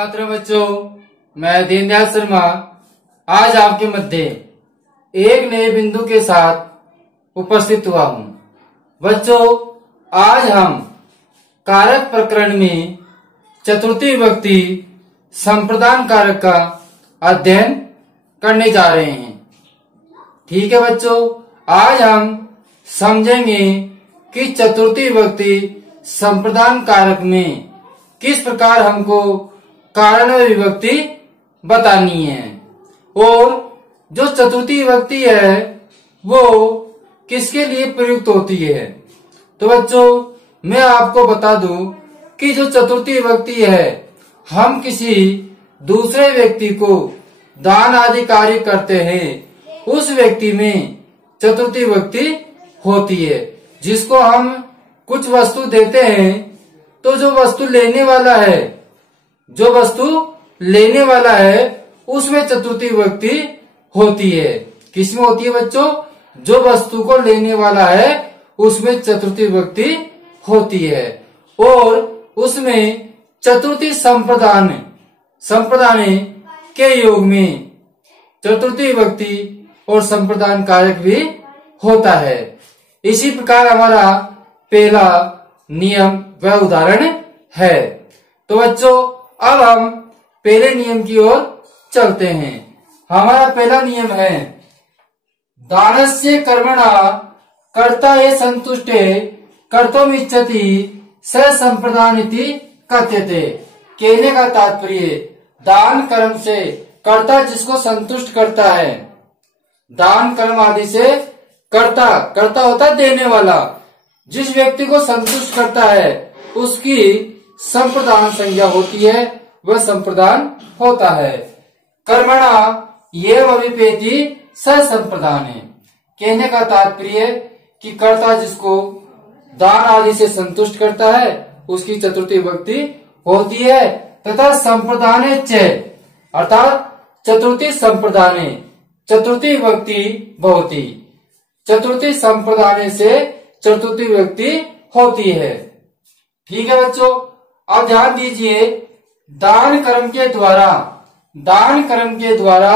मातरम बच्चों, मैं दीनदयाल शर्मा आज आपके मध्य एक नए बिंदु के साथ उपस्थित हुआ हूँ। बच्चों, आज हम कारक प्रकरण में चतुर्थी विभक्ति संप्रदान कारक का अध्ययन करने जा रहे हैं। ठीक है बच्चों, आज हम समझेंगे कि चतुर्थी विभक्ति संप्रदान कारक में किस प्रकार हमको कारण और विभक्ति बतानी है और जो चतुर्थी विभक्ति है वो किसके लिए प्रयुक्त होती है। तो बच्चों, मैं आपको बता दूं कि जो चतुर्थी विभक्ति है, हम किसी दूसरे व्यक्ति को दान आदि कार्य करते हैं, उस व्यक्ति में चतुर्थी विभक्ति होती है। जिसको हम कुछ वस्तु देते हैं तो जो वस्तु लेने वाला है उसमें चतुर्थी विभक्ति होती है। किसमें होती है बच्चों? जो वस्तु को लेने वाला है उसमें चतुर्थी विभक्ति होती है और उसमें चतुर्थी संप्रदान के योग में चतुर्थी विभक्ति और संप्रदान कारक भी होता है। इसी प्रकार हमारा पहला नियम व उदाहरण है। तो बच्चों, अब हम पहले नियम की ओर चलते हैं। हमारा पहला नियम है दानस्य कर्मणा कर्ता ये संतुष्टे कर्तुमिच्छति स संप्रदानिति कथ्यते। कहने का तात्पर्य, दान कर्म से कर्ता जिसको संतुष्ट करता है, दान कर्म आदि से कर्ता होता है देने वाला, जिस व्यक्ति को संतुष्ट करता है उसकी संप्रदान संज्ञा होती है, वह संप्रदान होता है। कर्मणा ये अभिपेति स संप्रदान है। कहने का तात्पर्य कि कर्ता जिसको दान आदि से संतुष्ट करता है उसकी चतुर्थी विभक्ति होती है तथा संप्रदाने च अर्थात चतुर्थी संप्रदाने चतुर्थी विभक्ति भवति। चतुर्थी संप्रदाने से चतुर्थी विभक्ति होती है। ठीक है बच्चों, अब ध्यान दीजिए, दान कर्म के द्वारा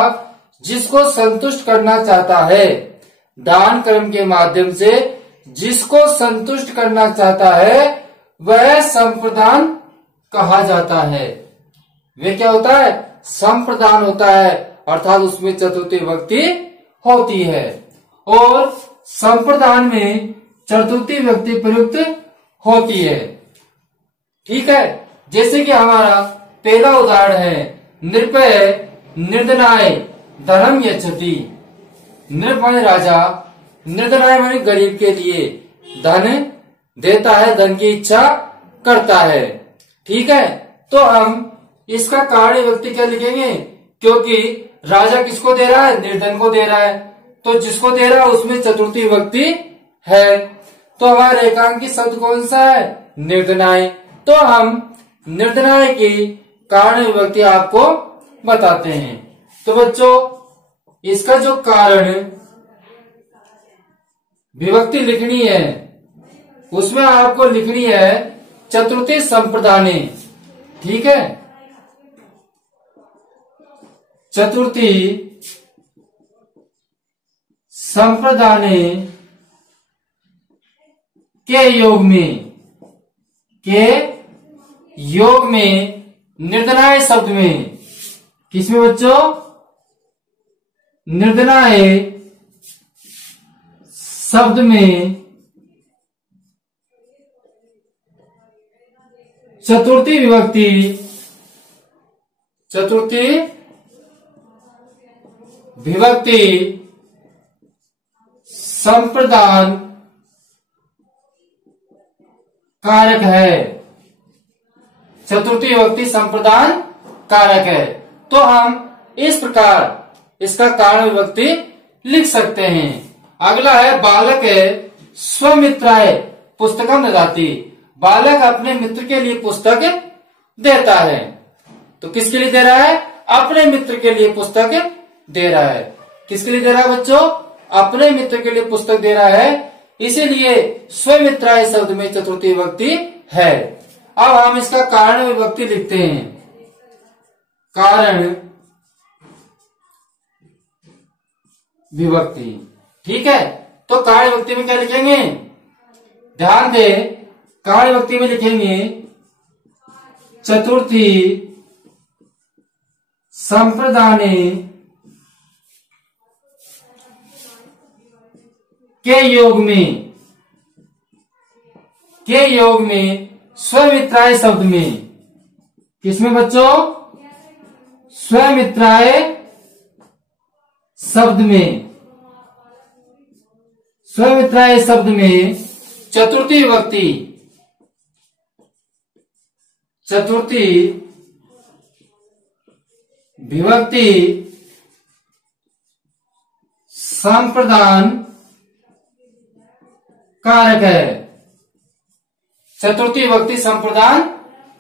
जिसको संतुष्ट करना चाहता है, दान कर्म के माध्यम से जिसको संतुष्ट करना चाहता है वह संप्रदान कहा जाता है। वे क्या होता है? संप्रदान होता है, अर्थात उसमें चतुर्थी विभक्ति होती है और संप्रदान में चतुर्थी विभक्ति प्रयुक्त होती है। ठीक है, जैसे कि हमारा पहला उदाहरण है नृपय निर्धनाय धर्म यच्छति। नृप माने राजा, निर्धनाय माने गरीब के लिए धन देता है, धन की इच्छा करता है। ठीक है, तो हम इसका कारण विभक्ति क्या लिखेंगे? क्योंकि राजा किसको दे रहा है? निर्धन को दे रहा है, तो जिसको दे रहा है उसमें चतुर्थी विभक्ति है। तो हमारा रेखांकित शब्द कौन सा है? निर्धनाय। तो हम निर्धनाय की कारण विभक्ति आपको बताते हैं। तो बच्चों, इसका जो कारण विभक्ति लिखनी है उसमें आपको लिखनी है चतुर्थी संप्रदाने। ठीक है, चतुर्थी संप्रदाने के योग में निर्धनाय शब्द में, किसमें बच्चों? निर्धनाय शब्द में चतुर्थी विभक्ति संप्रदान कारक है। चतुर्थी विभक्ति संप्रदान कारक है। तो हम इस प्रकार इसका कारण विभक्ति लिख सकते हैं। अगला है बालक है स्वमित्राय पुस्तकम ददाति। बालक अपने मित्र के लिए पुस्तक देता है। तो किसके लिए दे रहा है? अपने मित्र के लिए पुस्तक दे रहा है। किसके लिए दे रहा है बच्चों? अपने मित्र के लिए पुस्तक दे रहा है, इसीलिए स्वमित्राय शब्द में चतुर्थी विभक्ति है। अब हम इसका कारण विभक्ति लिखते हैं। कारण विभक्ति। ठीक है, तो कारण विभक्ति में क्या लिखेंगे, ध्यान दे, कारण विभक्ति में लिखेंगे चतुर्थी संप्रदाने के योग में स्वमित्राय शब्द में, किसमें बच्चों, स्वमित्राय शब्द में, स्वमित्राय शब्द में चतुर्थी विभक्ति संप्रदान कारक है। चतुर्थी विभक्ति संप्रदान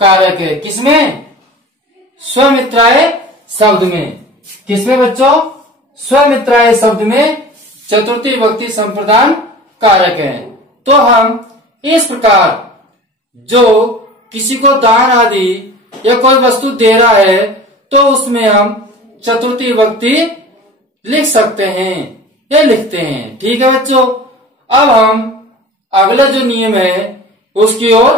कारक है, किसमें, स्वमित्राय शब्द में, किसमें बच्चों, स्वमित्राय शब्द में चतुर्थी विभक्ति संप्रदान कारक है। तो हम इस प्रकार जो किसी को दान आदि या कोई वस्तु दे रहा है तो उसमें हम चतुर्थी विभक्ति लिख सकते हैं या लिखते हैं। ठीक है बच्चों, अब हम अगला जो नियम है उसकी ओर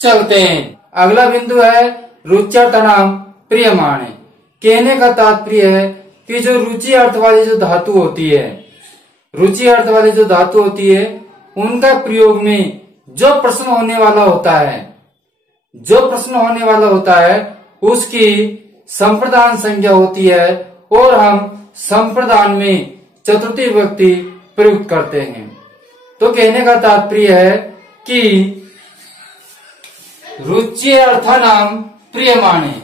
चलते हैं। अगला बिंदु है रुच्यर्थनाम प्रियमाणे। कहने का तात्पर्य है कि जो रुचि अर्थ वाली जो धातु होती है, रुचि अर्थ वाली जो धातु होती है, उनका प्रयोग में जो प्रश्न होने वाला होता है उसकी संप्रदान संज्ञा होती है और हम संप्रदान में चतुर्थी विभक्ति प्रयुक्त करते हैं। तो कहने का तात्पर्य है कि रुचि अर्थानाम प्रियमाणे,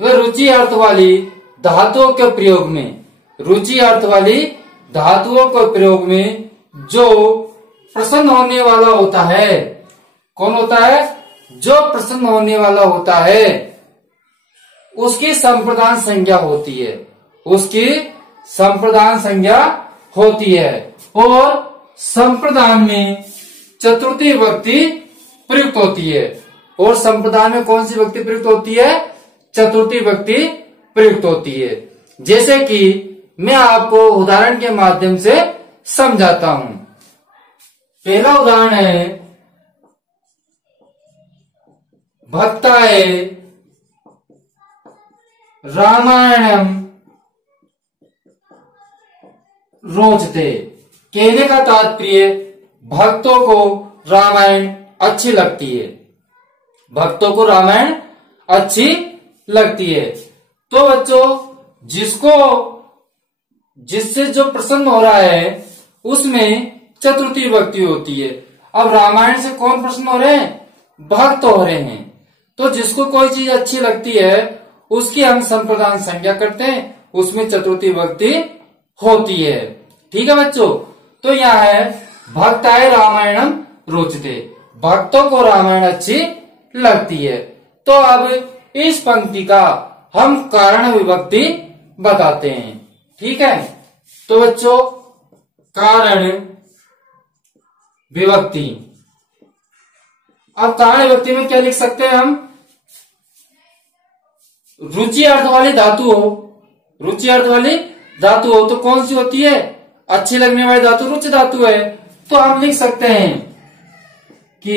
वह रुचि अर्थ वाली धातुओं के प्रयोग में, रुचि अर्थ वाली धातुओं के प्रयोग में जो प्रसन्न होने वाला होता है, कौन होता है, जो प्रसन्न होने वाला होता है उसकी संप्रदान संज्ञा होती है, उसकी संप्रदान संज्ञा होती है और संप्रदान में चतुर्थी विभक्ति प्रयुक्त होती है। और संप्रदान में कौन सी विभक्ति प्रयुक्त होती है, चतुर्थी विभक्ति प्रयुक्त होती है। जैसे कि मैं आपको उदाहरण के माध्यम से समझाता हूं। पहला उदाहरण है भक्ताय रामायणम रोचते। कहने का तात्पर्य भक्तों को रामायण अच्छी लगती है, भक्तों को रामायण अच्छी लगती है। तो बच्चों जिससे जो प्रसन्न हो रहा है उसमें चतुर्थी विभक्ति होती है। अब रामायण से कौन प्रसन्न हो रहे हैं, भक्त हो रहे हैं। तो जिसको कोई चीज अच्छी लगती है उसकी हम संप्रदान संज्ञा करते हैं, उसमें चतुर्थी विभक्ति होती है। ठीक है बच्चों, तो यह है भक्ताय रामायणम रोचते, भक्तों को रामायण अच्छी लगती है। तो अब इस पंक्ति का हम कारण विभक्ति बताते हैं। ठीक है, तो बच्चों कारण विभक्ति, अब कारण विभक्ति में क्या लिख सकते हैं हम, रुचि अर्थ वाली धातु हो, रुचि अर्थ वाली धातु हो तो कौन सी होती है, अच्छी लगने वाली धातु रुच धातु है। तो हम लिख सकते हैं कि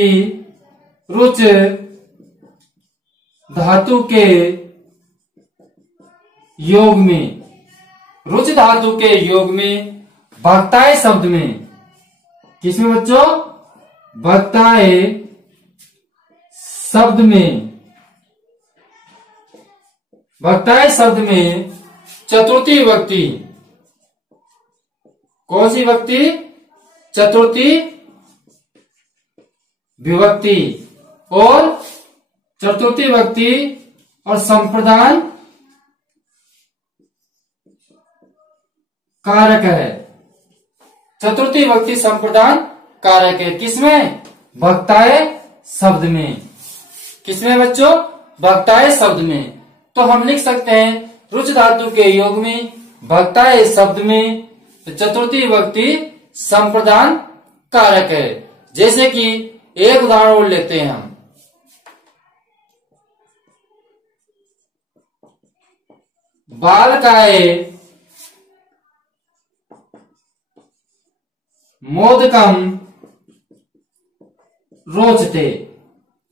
रुच धातु के योग में, रुच धातु के योग में भक्ताय शब्द में, किसमें बच्चों, भक्ताय शब्द में, भक्ताय शब्द में चतुर्थी विभक्ति, कौन सी विभक्ति, चतुर्थी विभक्ति, और चतुर्थी विभक्ति और संप्रदान कारक है। चतुर्थी विभक्ति संप्रदान कारक है किसमें, भक्ताय शब्द में, किसमें बच्चों, भक्ताय शब्द में। तो हम लिख सकते हैं रुच धातु के योग में भक्ताय शब्द में चतुर्थी विभक्ति संप्रदान कारक है। जैसे कि एक उदाहरण और लेते हैं हम, बालकाय मोदकम रोचते।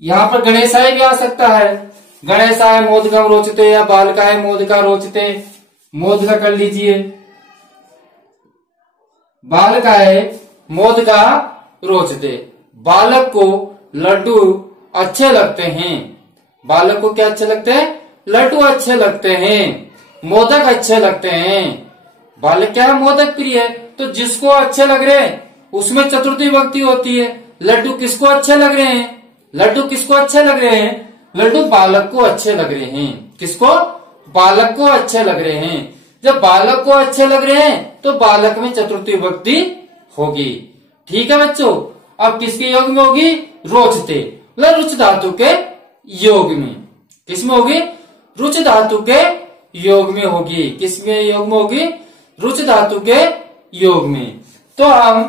यहां पर गणेशाय भी आ सकता है, गणेशाय मोदकम रोचते या बालकाय मोदका रोचते। मोदका कर लीजिए, बालकाय मोदका रोचते। बालक को लड्डू अच्छे लगते हैं। बालक को क्या अच्छे लगते हैं? लड्डू अच्छे लगते हैं, मोदक अच्छे लगते हैं। बालक क्या है? मोदक प्रिय है। तो जिसको अच्छे लग रहे हैं उसमें चतुर्थी विभक्ति होती है। लड्डू किसको अच्छे लग रहे हैं? लड्डू किसको अच्छे लग रहे हैं? लड्डू बालक को अच्छे लग रहे हैं। किसको? बालक को अच्छे लग रहे हैं। जब बालक को अच्छे लग रहे हैं तो बालक में चतुर्थी विभक्ति होगी। ठीक है बच्चों। अब किसके योग में होगी? रोचते, मतलब रुच धातु के योग में। किसमें होगी? रुच धातु के योग में होगी। किसमें योग में होगी? रुच धातु के योग में। तो हम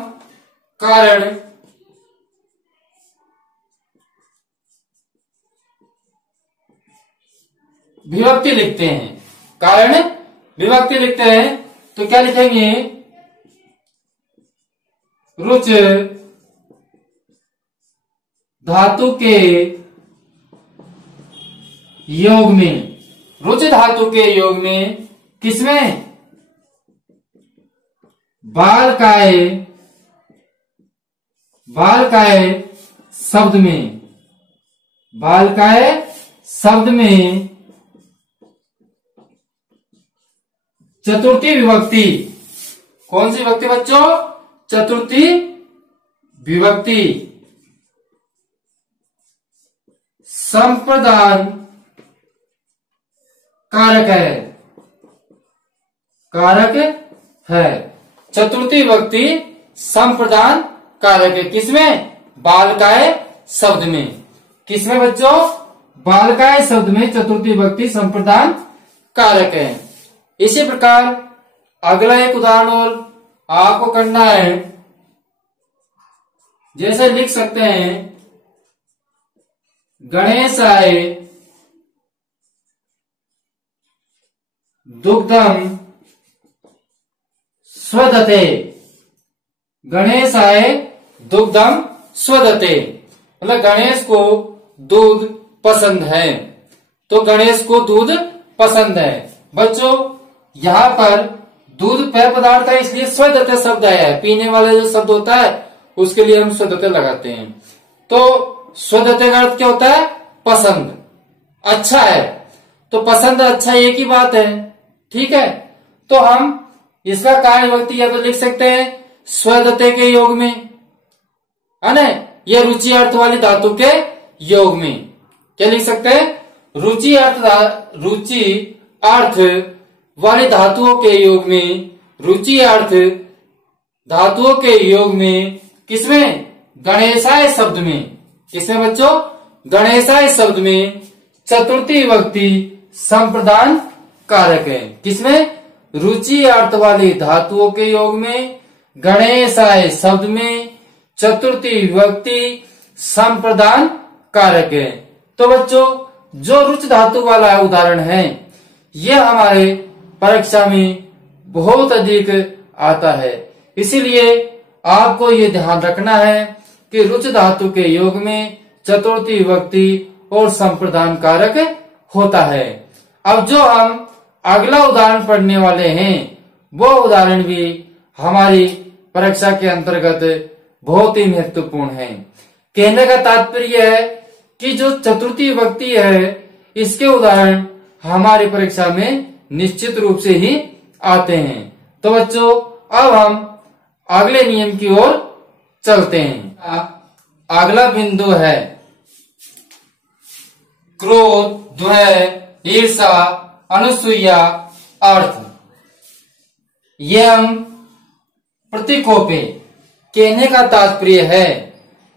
कारण विभक्ति लिखते हैं। कारण विभक्ति लिखते हैं तो क्या लिखेंगे? रुच धातु के योग में। रुच धातु के योग में किसमें? बालकाय, बालकाय शब्द में। बालकाय शब्द में चतुर्थी विभक्ति। कौन सी विभक्ति बच्चों? चतुर्थी विभक्ति संप्रदान कारक है। कारक है। चतुर्थी विभक्ति संप्रदान कारक है। किसमें? बालकाय शब्द में। किसमें बच्चों? बालकाय शब्द में चतुर्थी विभक्ति संप्रदान कारक है। इसी प्रकार अगला एक उदाहरण और आपको करना है। जैसे लिख सकते हैं गणेशाय दुग्धम स्वदते। गणेशाय दुग्धम स्वदते, मतलब गणेश को दूध पसंद है। तो गणेश को दूध पसंद है। बच्चों यहां पर दूध पेय पदार्थ है इसलिए स्वदते शब्द आया है। पीने वाला जो शब्द होता है उसके लिए हम स्वदते लगाते हैं। तो स्वदते का अर्थ क्या होता है? पसंद, अच्छा है। तो पसंद अच्छा एक ही बात है। ठीक है। तो हम इसका कार्य विभक्ति या तो लिख सकते हैं स्वदते के योग में, है ना, या रुचि अर्थ वाली धातु के योग में। क्या लिख सकते हैं? रुचि अर्थ वाली धातुओं के योग में। रुचि अर्थ धातुओं के योग में। किसमें? गणेशाय शब्द में। किसमें बच्चों? गणेशाय शब्द में चतुर्थी विभक्ति संप्रदान कारक है। किसमें? रुचि अर्थ वाली धातुओं के योग में गणेशाय शब्द में चतुर्थी विभक्ति संप्रदान कारक है। तो बच्चों जो रुच धातु वाला उदाहरण है यह हमारे परीक्षा में बहुत अधिक आता है। इसीलिए आपको ये ध्यान रखना है कि रुच धातु के योग में चतुर्थी विभक्ति और संप्रदान कारक होता है। अब जो हम अगला उदाहरण पढ़ने वाले हैं वो उदाहरण भी हमारी परीक्षा के अंतर्गत बहुत ही महत्वपूर्ण है। कहने का तात्पर्य है कि जो चतुर्थी विभक्ति है इसके उदाहरण हमारी परीक्षा में निश्चित रूप से ही आते हैं। तो बच्चों अब हम अगले नियम की ओर चलते हैं। अगला बिंदु है क्रोध, द्वेष, ईर्षा, अनुसूया, अर्थ। ये हम प्रतिकोपे। कहने का तात्पर्य है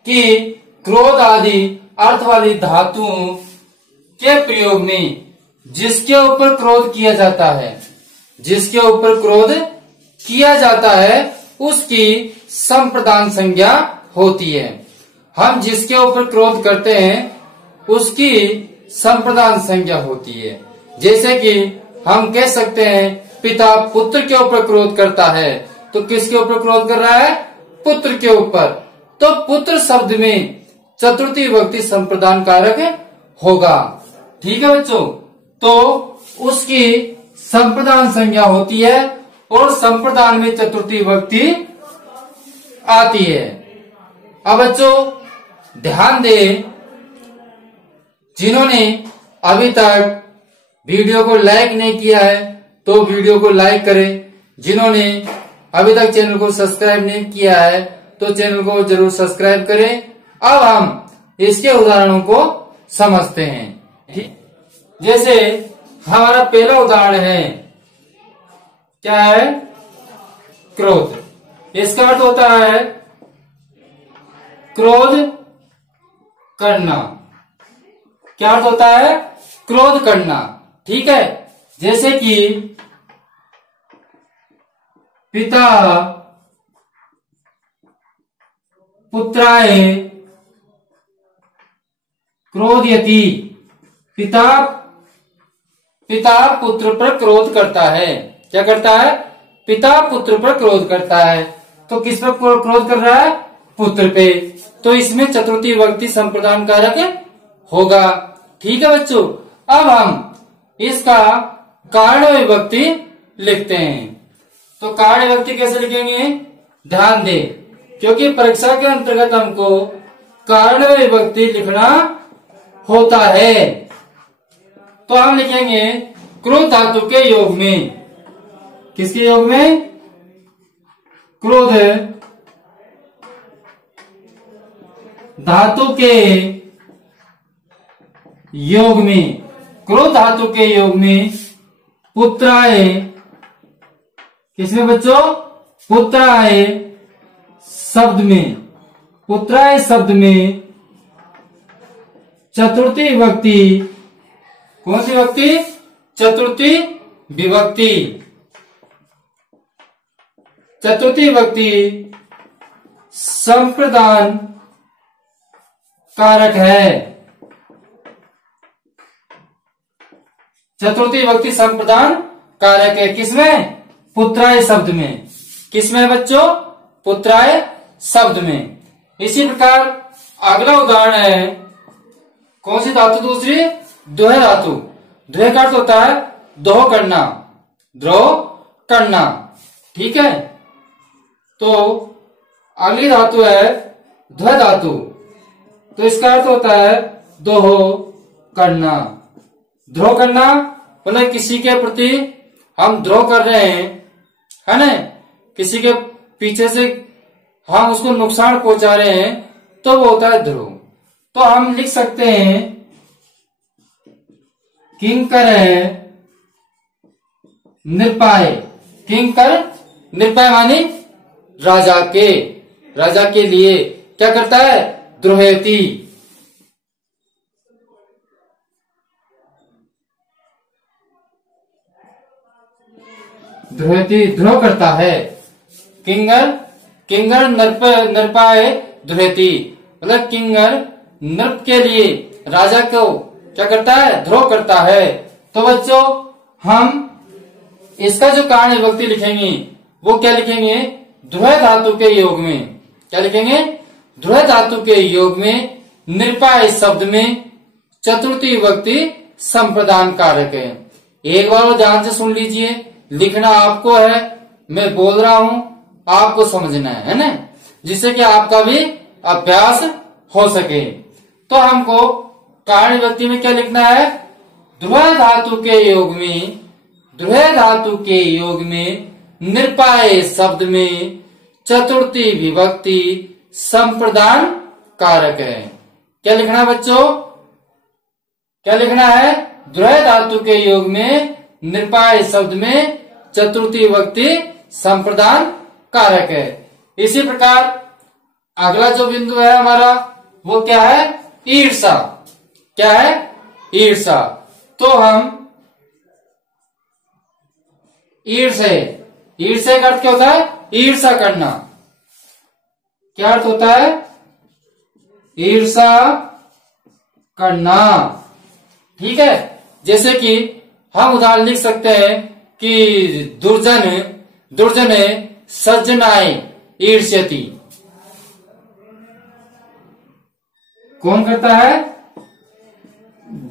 कि क्रोध आदि अर्थ वाली धातुओं के प्रयोग में जिसके ऊपर क्रोध किया जाता है, जिसके ऊपर क्रोध किया जाता है उसकी संप्रदान संज्ञा होती है। हम जिसके ऊपर क्रोध करते हैं उसकी संप्रदान संज्ञा होती है। जैसे कि हम कह सकते हैं पिता पुत्र के ऊपर क्रोध करता है। तो किसके ऊपर क्रोध कर रहा है? पुत्र के ऊपर। तो पुत्र शब्द में चतुर्थी विभक्ति संप्रदान कारक होगा। ठीक है बच्चों, तो उसकी संप्रदान संज्ञा होती है और संप्रदान में चतुर्थी विभक्ति आती है। अब बच्चों ध्यान दें, जिन्होंने अभी तक वीडियो को लाइक नहीं किया है तो वीडियो को लाइक करें। जिन्होंने अभी तक चैनल को सब्सक्राइब नहीं किया है तो चैनल को जरूर सब्सक्राइब करें। अब हम इसके उदाहरणों को समझते हैं। ठीक, जैसे हमारा पहला उदाहरण है, क्या है? क्रोध। इसका अर्थ होता है क्रोध करना। क्या अर्थ होता है? क्रोध करना। ठीक है, जैसे कि पिता पुत्राय क्रोधयति। पिता पुत्र पर क्रोध करता है। क्या करता है? पिता पुत्र पर क्रोध करता है। तो किस पर क्रोध कर रहा है? पुत्र पे। तो इसमें चतुर्थी विभक्ति संप्रदान कारक होगा। ठीक है बच्चों, अब हम इसका कारण विभक्ति लिखते हैं। तो कारण विभक्ति कैसे लिखेंगे? ध्यान दें, क्योंकि परीक्षा के अंतर्गत हमको कारण विभक्ति लिखना होता है। तो हम लिखेंगे क्रोध धातु के योग में। किसके योग में? क्रोध धातु के योग में। क्रोध धातु के योग में पुत्राय, किसमें बच्चों? पुत्राय शब्द में। पुत्राय शब्द में चतुर्थी विभक्ति। कौन सी विभक्ति? चतुर्थी विभक्ति। चतुर्थी विभक्ति संप्रदान कारक है। चतुर्थी विभक्ति संप्रदान कारक है। किसमें? पुत्राय शब्द में। किसमें बच्चों? पुत्राय शब्द में। इसी प्रकार अगला उदाहरण है, कौन सी धातु? दूसरी द्वय धातु। द्वय का अर्थ होता है दोह करना, द्रोह करना। ठीक है, तो अगली धातु है द्वय धातु। तो इसका अर्थ होता है दोह करना। द्रोह करना मतलब किसी के प्रति हम द्रोह कर रहे हैं, है ना, किसी के पीछे से हम उसको नुकसान पहुंचा रहे हैं, तो वो होता है द्रोह। तो हम लिख सकते हैं किंकर नृपाय। किंकर नृपाय माने राजा के लिए क्या करता है? द्रोहयति। द्रोहयति द्रोह करता है। किंगर नृपाय द्रोहयति मतलब किंगर नृप के लिए राजा को क्या करता है? द्रोह करता है। तो बच्चों हम इसका जो कारण विभक्ति लिखेंगे वो क्या लिखेंगे? द्वय धातु के योग में। क्या लिखेंगे? द्वय धातु के योग में नृपाय शब्द में चतुर्थी विभक्ति संप्रदान कारक है। एक बार ध्यान से सुन लीजिए, लिखना आपको है, मैं बोल रहा हूं, आपको समझना है ना, जिससे कि आपका भी अभ्यास हो सके। तो हमको कारण विभक्ति में क्या लिखना है? द्वय धातु के योग में, द्वय धातु के योग में नृपाय शब्द में चतुर्थी विभक्ति संप्रदान कारक है। क्या लिखना बच्चों? क्या लिखना है? द्वय धातु के योग में नृपाय शब्द में चतुर्थी विभक्ति संप्रदान कारक है। इसी प्रकार अगला जो बिंदु है हमारा वो क्या है? ईर्षा। क्या है? ईर्षा। तो हम ईर्ष्या का अर्थ क्या होता है? ईर्षा करना। क्या अर्थ होता है? ईर्षा करना। ठीक है, जैसे कि हम उदाहरण लिख सकते हैं कि दुर्जने सज्जनाय ईर्ष्यति। कौन करता है?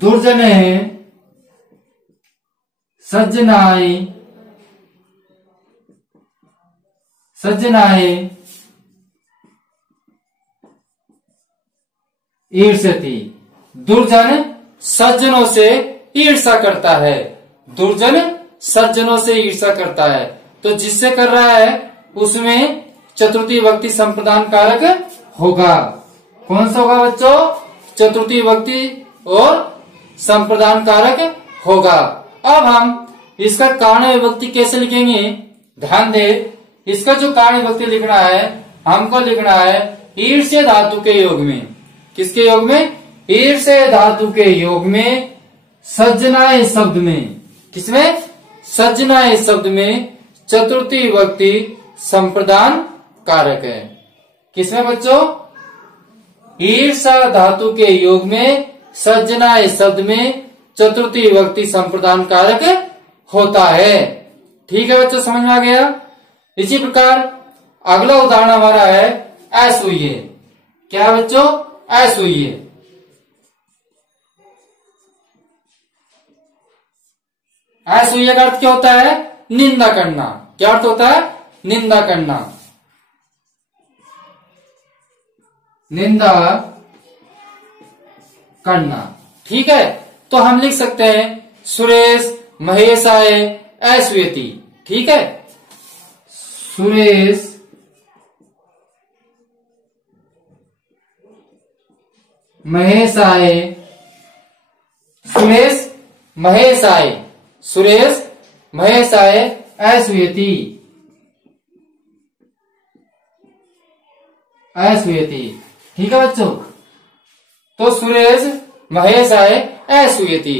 दुर्जने सज्जनाय ईर्ष्यति। दुर्जन सज्जनों से ईर्ष्या करता है। दुर्जन सज्जनों से ईर्ष्या करता है, तो जिससे कर रहा है उसमें चतुर्थी विभक्ति संप्रदान कारक होगा। कौन सा होगा बच्चों? चतुर्थी विभक्ति और संप्रदान कारक होगा। अब हम इसका कारण विभक्ति कैसे लिखेंगे? ध्यान दे, इसका जो कारण विभक्ति लिखना है हमको लिखना है ईर्ष्य धातु के योग में। किसके योग में? ईर्ष्य धातु के योग में सज्जनाय शब्द में। किसमें? सज्जनाय शब्द में चतुर्थी विभक्ति संप्रदान कारक है। किसमें बच्चों? ईर्ष्या धातु के योग में सज्जनाय शब्द में चतुर्थी विभक्ति संप्रदान कारक होता है। ठीक है बच्चों, समझ में आ गया? इसी प्रकार अगला उदाहरण हमारा है असूये। क्या बच्चों? असूये। असूये का अर्थ क्या होता है? निंदा करना। क्या अर्थ होता है? निंदा करना। निंदा करना। ठीक है, तो हम लिख सकते हैं सुरेश महेशाय असूयति। ठीक है, सुरेश महेशाय असूयति। ठीक है बच्चों, तो सुरेश महेशाय असूयति।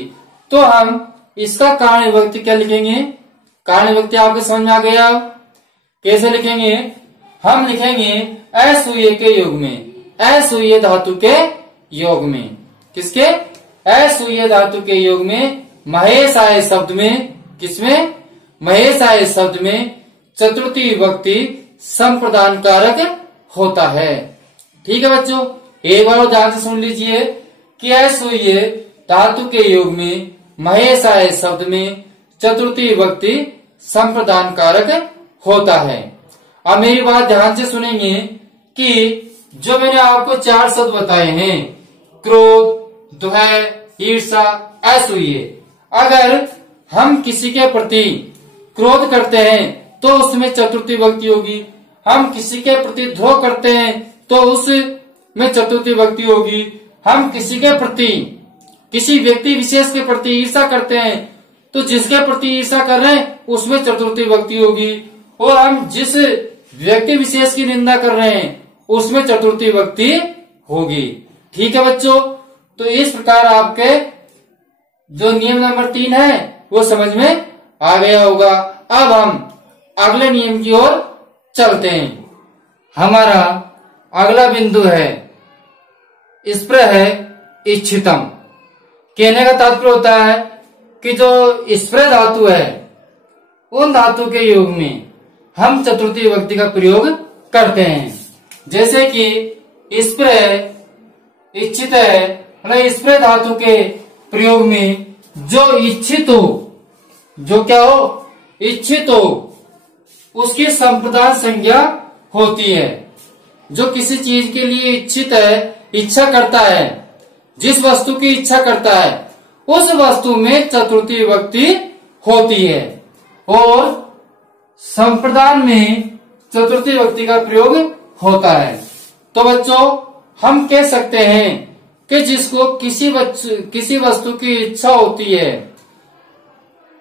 तो हम इसका कारण विभक्ति क्या लिखेंगे? कारण विभक्ति आपको समझ में आ गया? कैसे लिखेंगे? हम लिखेंगे असूये के योग में, असूये धातु के योग में। किसके? असूये धातु के योग में महेशाय शब्द में। किसमें? महेशाय शब्द में चतुर्थी विभक्ति संप्रदान कारक होता है। ठीक है बच्चों, एक बार ध्यान से सुन लीजिए कि असूये धातु के योग में महेशाय शब्द में चतुर्थी विभक्ति संप्रदान कारक होता है। अब मेरी बात ध्यान से सुनेंगे कि जो मैंने आपको 4 शब्द बताए हैं, क्रोध, दुह, ईर्ष्या, असूये, अगर हम किसी के प्रति क्रोध करते हैं तो उसमें चतुर्थी विभक्ति होगी। हम किसी के प्रति द्रोह करते हैं तो उसमें चतुर्थी विभक्ति होगी। हम किसी के प्रति, किसी व्यक्ति विशेष के प्रति ईर्ष्या करते हैं तो जिसके प्रति ईर्ष्या कर रहे हैं उसमें चतुर्थी विभक्ति होगी। और हम जिस व्यक्ति विशेष की निंदा कर रहे हैं उसमें चतुर्थी विभक्ति होगी। ठीक है बच्चों, तो इस प्रकार आपके जो नियम नंबर 3 है वो समझ में आ गया होगा। अब हम अगले नियम की ओर चलते हैं। हमारा अगला बिंदु है स्प्रह इच्छितम। कहने का तात्पर्य होता है कि जो स्प्रह धातु है उन धातु के योग में हम चतुर्थी विभक्ति का प्रयोग करते हैं। जैसे कि स्प्रह इच्छित है, मतलब स्प्रह धातु के प्रयोग में जो इच्छित हो, जो क्या हो? इच्छित हो, उसकी संप्रदान संज्ञा होती है। जो किसी चीज के लिए इच्छित है, इच्छा करता है, जिस वस्तु की इच्छा करता है उस वस्तु में चतुर्थी विभक्ति होती है और संप्रदान में चतुर्थी विभक्ति का प्रयोग होता है। तो बच्चों हम कह सकते हैं कि जिसको किसी वस्तु की इच्छा होती है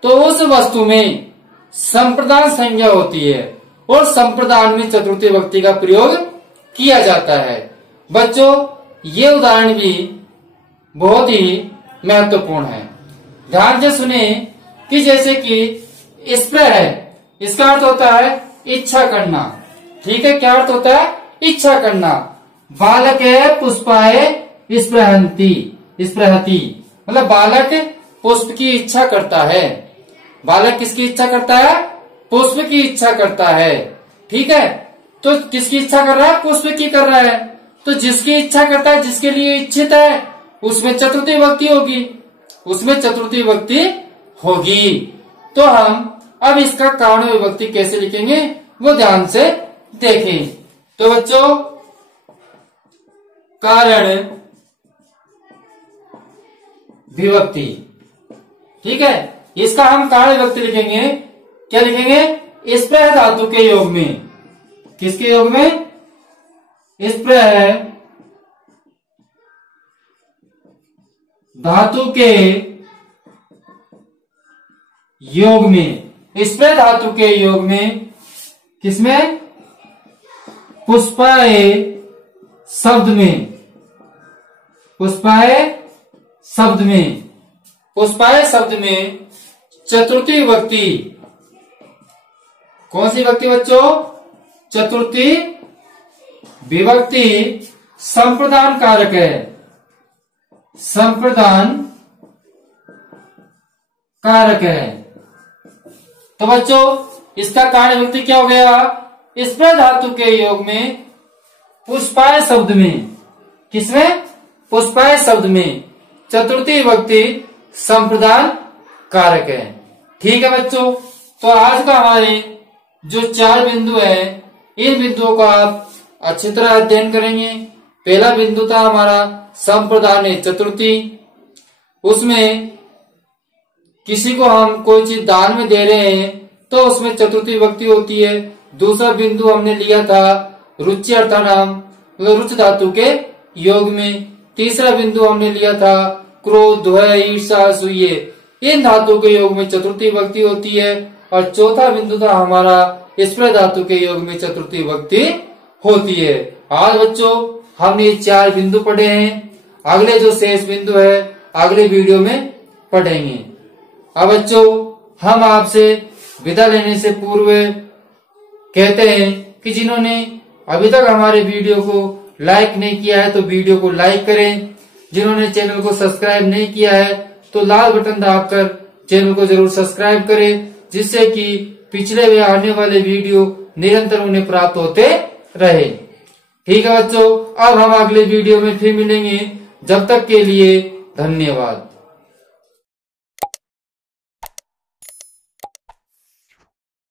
तो उस वस्तु में संप्रदान संज्ञा होती है और संप्रदान में चतुर्थी विभक्ति का प्रयोग किया जाता है। बच्चों ये उदाहरण भी बहुत ही महत्वपूर्ण है। ध्यान से सुने कि जैसे कि स्प्रह है, इसका अर्थ होता है इच्छा करना। ठीक है, क्या अर्थ होता है? इच्छा करना। बालक है पुष्पाए स्प्रहंती, स्प्रहती, मतलब बालक पुष्प की इच्छा करता है। बालक किसकी इच्छा करता है? पुष्प की इच्छा करता है। ठीक है, तो किसकी इच्छा कर रहा है? पुष्प की कर रहा है। तो जिसकी इच्छा करता है, जिसके लिए इच्छित है, उसमें चतुर्थी विभक्ति होगी, उसमें चतुर्थी विभक्ति होगी। तो हम अब इसका कारण विभक्ति कैसे लिखेंगे वो ध्यान से देखें। तो बच्चों, कारण विभक्ति, ठीक है, इसका हम कारण विभक्ति लिखेंगे। क्या लिखेंगे? स्प्रह धातु के योग में। किसके योग में? स्प्रह धातु के योग में। स्प्रह धातु के योग में किसमें? पुष्पाए शब्द में। पुष्पाए शब्द में। पुष्पाए शब्द में चतुर्थी विभक्ति। कौन सी विभक्ति बच्चों? चतुर्थी विभक्ति संप्रदान कारक है। संप्रदान कारक है। तो बच्चों, इसका कारण विभक्ति क्या हो गया? स्प्रह धातु के योग में पुष्पाय शब्द में। किसमें? पुष्पाय शब्द में चतुर्थी विभक्ति संप्रदान कारक है। ठीक है बच्चों, तो आज का हमारे जो 4 बिंदु है, इन बिंदुओं का आप अच्छी तरह अध्ययन करेंगे। पहला बिंदु था हमारा संप्रदान चतुर्थी। उसमें किसी को हम कोई चीज दान में दे रहे हैं तो उसमें चतुर्थी विभक्ति होती है। दूसरा बिंदु हमने लिया था रुचि अर्थानाम, मतलब रुच धातु के योग में। तीसरा बिंदु हमने लिया था क्रोध, द्वय, ईर्षा, असूये, इन धातु के योग में चतुर्थी विभक्ति होती है। और चौथा बिंदु था हमारा स्प्रह धातु के योग में चतुर्थी विभक्ति होती है। आज बच्चों हमने ये 4 बिंदु पढ़े हैं। अगले जो शेष बिंदु है अगले वीडियो में पढ़ेंगे। अब बच्चों, हम आपसे विदा लेने से पूर्व कहते हैं कि जिन्होंने अभी तक हमारे वीडियो को लाइक नहीं किया है तो वीडियो को लाइक करें। जिन्होंने चैनल को सब्सक्राइब नहीं किया है तो लाल बटन दबाकर चैनल को जरूर सब्सक्राइब करें, जिससे कि पिछले व आने वाले वीडियो निरंतर उन्हें प्राप्त होते रहे। ठीक है बच्चों, अब हम अगले वीडियो में फिर मिलेंगे। जब तक के लिए धन्यवाद।